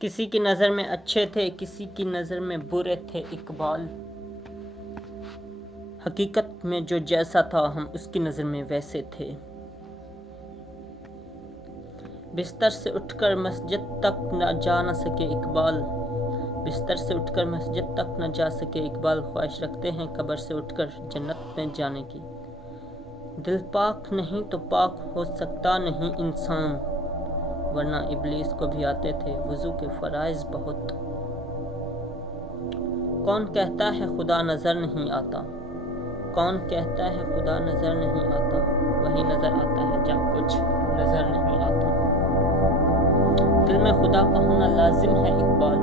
کسی کی نظر میں اچھے تھے، کسی کی نظر میں برے تھے اقبال۔ حقیقت میں جو جیسا تھا ہم اس کی نظر میں ویسے تھے۔ بستر سے اٹھ کر مسجد تک نہ جا نہ سکے اقبال، بستر سے اٹھ کر مسجد تک نہ جا سکے اقبال، خواہش رکھتے ہیں قبر سے اٹھ کر جنت میں جانے کی۔ دل پاک نہیں تو پاک ہو سکتا نہیں انسان، ورنہ ابلیس کو بھی آتے تھے وضو کے فرائض بہت۔ کون کہتا ہے خدا نظر نہیں آتا، کون کہتا ہے خدا نظر نہیں آتا، وہی نظر آتا ہے جب کچھ نظر نہیں آتا۔ دل میں خدا کا ہونا لازم ہے اقبال،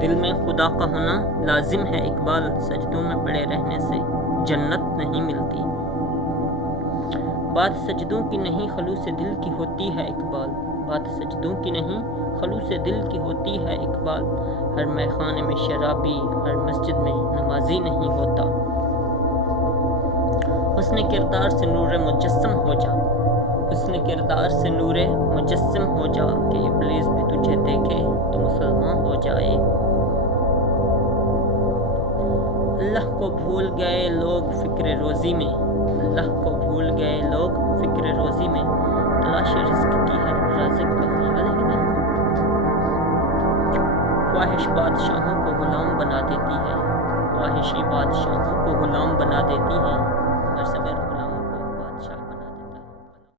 دل میں خدا کا ہونا لازم ہے اقبال، سجدوں میں پڑے رہنے سے جنت نہیں ملتی۔ بات سجدوں کی نہیں خلوص دل کی ہوتی ہے اقبال، بات سجدوں کی نہیں خلوص دل کی ہوتی ہے اقبال، ہر میخانے میں شرابی ہر مسجد میں نمازی نہیں ہوتا۔ حسن کردار سے نور مجسم ہو جا، حسن کردار سے نور مجسم ہو جا، کہ ابلیس بھی تجھے دیکھے تو مسلمان ہو جائے۔ اللہ کو بھول گئے لوگ فکر روزی میں، اللہ کو بھول گئے لوگ فکر روزی میں، تلاش رزق کی ہے رازق کا خیال ہی نہیں۔ خواہش بادشاہوں کو غلام بنا دیتی ہے، خواہشی بادشاہوں کو غلام بنا دیتی ہے،